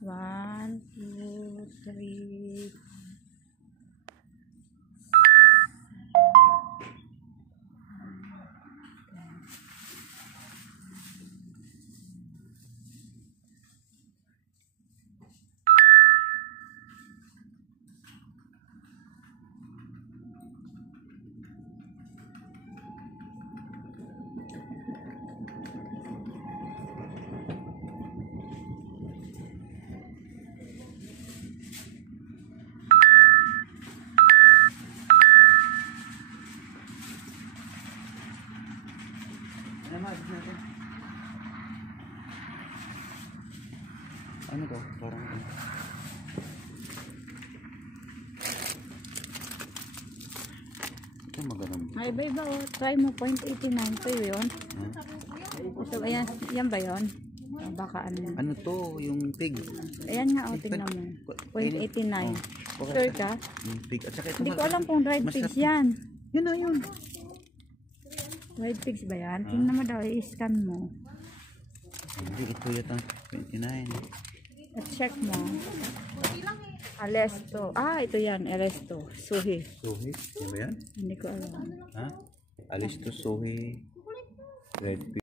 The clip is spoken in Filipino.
1, 2, 3. Ano to? Parang ito magandang. Ay, iba-iba oh. Try mo, 0.89 to yun. Ito, ayan, yan ba yun? Oh, baka ano yun. Ano to? Yung pig. Ayan nga, oh, tingnan mo. 0.89. Sure ka? Yung pig. At saka ito. Hindi ko alam kung dried pigs yan. Yun na yun. Dried pigs ba yan? Tingnan mo daw, i-scan mo. Hindi, ito yata 29. At check mo. Alesto. Ah, ito yan. Alesto. Suhi. Suhi? Yan ba yan? Hindi ko alam. Ha? Alis to suhi. Red pig.